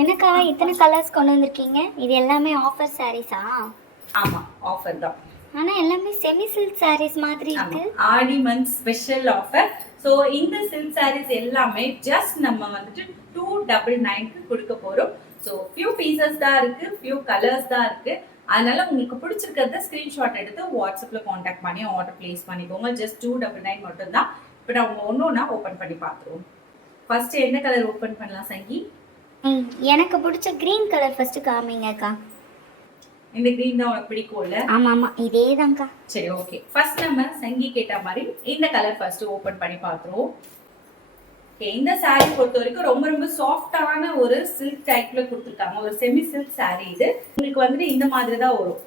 என்னக்கா இத்தனை கலர்ஸ் கொண்டு வந்திருக்கீங்க? இது எல்லாமே ஆஃபர் சாரீஸா? ஆமா, ஆஃபர் தான். ஆனா எல்லாமே செமி சில்க் சாரீஸ் மாதிரி ஆமா, இருக்கு. ஆடி மந்த் ஸ்பெஷல் ஆஃபர். ஸோ இந்த சில்க் சாரீஸ் எல்லாமே ஜஸ்ட் நம்ம வந்துட்டு 299க்கு கொடுக்க போறோம். ஸோ ஃபியூ பீசஸ் தான் இருக்கு, ஃபியூ கலர்ஸ் தான் இருக்கு. அதனால உங்களுக்கு பிடிச்சிருக்கிறத ஸ்கிரீன்ஷாட் எடுத்து வாட்ஸ்அப்ல காண்டாக்ட் பண்ணி ஆர்டர் பிளேஸ் பண்ணிக்கோங்க. ஜஸ்ட் 299 மட்டும் தான். இப்போ நம்ம ஒன்னொன்னா ஓபன் பண்ணி பார்த்துருவோம். ஃபர்ஸ்ட் என்ன கலர் ஓபன் பண்ணலாம் சங்கி? எனக்கு பிடிச்ச கிரீன் கலர் ஃபர்ஸ்ட் காமிங்கக்கா. இந்த கிரீன் தான் உனக்கு பிடிக்கும்ல? ஆமா ஆமா, இதேதான்க்கா. சரி, ஓகே. ஃபர்ஸ்ட் நம்ம சங்கி கேட்ட மாதிரி இந்த கலர் ஃபர்ஸ்ட் ஓபன் பண்ணி பார்த்துருவோம். ஓகே, இந்த saree பொறுத்த வரைக்கும் ரொம்ப ரொம்ப சாஃப்டான ஒரு சில்க் டைப்ல கொடுத்துருக்காங்க. ஒரு செமி சில்க் saree இது. உங்களுக்கு வந்துட்டு இந்த மாதிரி தான் வரும்.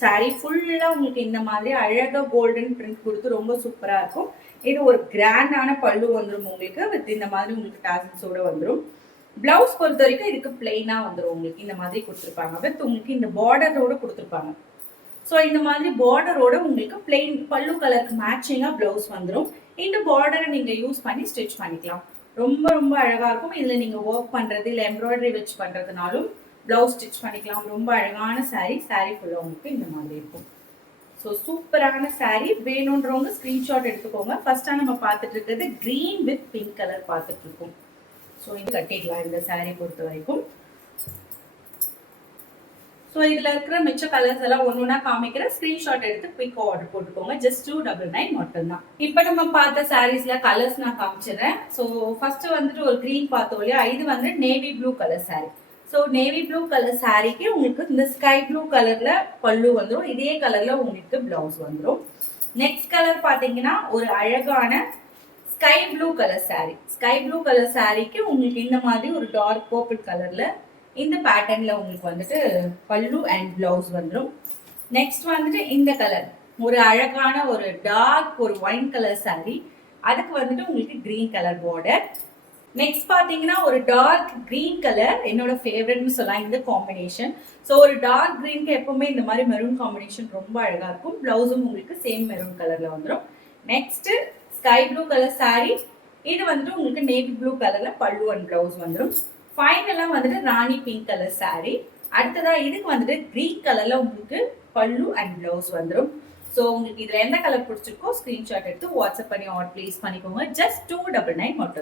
saree ஃபுல்லா உங்களுக்கு இந்த மாதிரி அழகா கோல்டன் பிரிண்ட் கொடுத்து ரொம்ப சூப்பரா இருக்கும். இது ஒரு கிராண்டான பல்லு வந்துடும் உங்களுக்கு. வித் இந்த மாதிரி உங்களுக்கு டாசல்ஸோட வந்துடும். பிளவுஸ் பொறுத்த வரைக்கும் இதுக்கு பிளெயினா வந்துடும். உங்களுக்கு இந்த மாதிரி கொடுத்துருப்பாங்க. வித் உங்களுக்கு இந்த பார்டரோட கொடுத்துருப்பாங்க. ஸோ இந்த மாதிரி பார்டரோட உங்களுக்கு பிளெயின் பல்லு கலருக்கு மேட்சிங்காக பிளவுஸ் வந்துடும். இந்த பார்டரை நீங்கள் யூஸ் பண்ணி ஸ்டிச் பண்ணிக்கலாம். ரொம்ப ரொம்ப அழகாக இருக்கும். இதில் நீங்கள் ஒர்க் பண்ணுறது இல்லை எம்ப்ராய்டரி வச்சு பண்ணுறதுனாலும் பிளவுஸ் ஸ்டிச் பண்ணிக்கலாம். ரொம்ப அழகான saree ஃபுல்லாக உங்களுக்கு இந்த மாதிரி இருக்கும். ஸோ சூப்பரான saree. வேணுன்றவங்க ஸ்க்ரீன்ஷாட் எடுத்துக்கோங்க. ஃபர்ஸ்ட்டாக நம்ம பார்த்துட்டு இருக்கிறது க்ரீன் வித் பிங்க் கலர் பார்த்துட்டு இருக்கோம். ஸோ இது கட்டிக்கலாம் இந்த saree பொறுத்த வரைக்கும். ஸோ இதில் இருக்கிற மிச்ச கலர்ஸ் எல்லாம் ஒன்று காமிக்கிற ஸ்க்ரீன்ஷாட் எடுத்து குயிக் ஆர்டர் போட்டுக்கோங்க. ஜஸ்ட் 299 மட்டும்தான். இப்போ நம்ம பார்த்த சாரீஸ்ல கலர்ஸ் நான் காமிச்சிடுறேன். ஸோ ஃபர்ஸ்ட் வந்துட்டு ஒரு க்ரீன் பார்த்தோம் இல்லையா, இது வந்து navy blue colour saree. So navy blue colour சாரீக்கு உங்களுக்கு இந்த ஸ்கை ப்ளூ கலர்ல பல்லு வந்துடும். இதே கலர்ல உங்களுக்கு பிளவுஸ் வந்துடும். நெக்ஸ்ட் கலர் பார்த்தீங்கன்னா ஒரு அழகான sky blue colour saree. Sky blue colour சாரீக்கு உங்களுக்கு இந்த மாதிரி ஒரு டார்க் பர்பிள் கலர்ல இந்த பேட்டர்ன்ல உங்களுக்கு வந்துட்டு பல்லு அண்ட் பிளவுஸ் வந்துடும். நெக்ஸ்ட் வந்துட்டு இந்த கலர் ஒரு அழகான ஒரு டார்க் ஒரு ஒயின் கலர் saree. அதுக்கு வந்துட்டு உங்களுக்கு கிரீன் கலர் பார்டர். நெக்ஸ்ட் பார்த்தீங்கன்னா ஒரு டார்க் கிரீன் கலர் என்னோட ஃபேவரட்னு சொல்லலாம் இந்த காம்பினேஷன். ஸோ ஒரு டார்க் கிரீனுக்கு எப்பவுமே இந்த மாதிரி மெரூன் காம்பினேஷன் ரொம்ப அழகா இருக்கும். பிளவுஸும் உங்களுக்கு சேம் மெரூன் கலர்ல வந்துடும். Next sky blue colour saree. இது வந்துட்டு உங்களுக்கு நேவி ப்ளூ கலர்ல பல்லு அண்ட் பிளவுஸ் வந்துடும். ஃபைனலா வந்துட்டு ராணி பிங்க் கலர் saree. அடுத்ததா இதுக்கு வந்துட்டு கிரீன் கலர்ல உங்களுக்கு பல்லு அண்ட் பிளவுஸ் வந்துடும். ஸோ உங்களுக்கு இதுல எந்த கலர் பிடிச்சிருக்கோ ஸ்கிரீன்ஷாட் எடுத்து வாட்ஸ்அப் பண்ணி ஆர்டர் பிளேஸ் பண்ணிக்கோங்க. ஜஸ்ட் 299 மட்டும்.